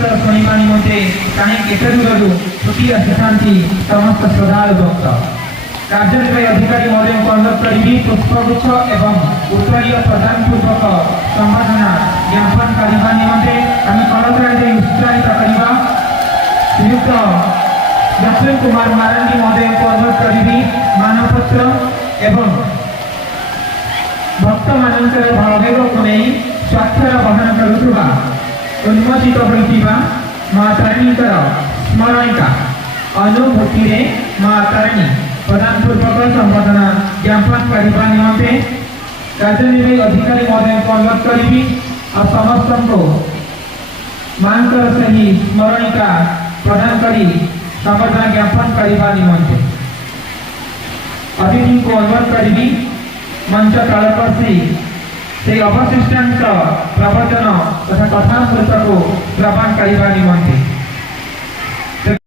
ଶୁଣିବା ନିମନ୍ତେ କାହିଁ କେତେ ଦୂରରୁ ଛୁଟି ଆସିଥାନ୍ତି ସମସ୍ତ ଶ୍ରଦ୍ଧାଳୁ ଭକ୍ତ। କାର୍ଯ୍ୟନିର୍ବାହୀ ଅଧିକାରୀ ମହୋଦୟଙ୍କୁ ଅନୁରୋଧ କରିବି ପୁଷ୍ପଗୁଚ୍ଛ ଏବଂ ଉତ୍ତରୀୟ ପ୍ରଦାନ ପୂର୍ବକ ସମ୍ବର୍ଦ୍ଧନା ଜ୍ଞାପନ କରିବା ନିମନ୍ତେ ଆମେ କରତାଳି ଦେଇ ଉତ୍ସାହିତ କରିବା। ଶ୍ରୀଯୁକ୍ତ ଯଶ୍ୱନ୍ତ କୁମାର ମାରାଣ୍ଡି ମହୋଦୟଙ୍କୁ ଅନୁରୋଧ କରିବି ମାନପତ୍ର ଏବଂ ଭକ୍ତମାନଙ୍କର ଭାବବେଗକୁ ନେଇ ସ୍ୱାକ୍ଷର ବହନ କରୁଥିବା उन्मोचित होइतिबा माँ तारिणीकर स्मरणिका अनुभूति माँ तारिणी प्रदान पूर्वक संबोधना ज्ञापन करने निमंते कार्यनिर्वाही अधिकारी महोदय को अनुरोध करी और समस्त को माँ से स्मरणिका प्रदान करी संबोधना ज्ञापन करने निमंते अतिथि को अनुरोध करी मंच तलपसी से अवशिष्टांश प्रवचन तथा कथामृत को प्रदान करने निमंते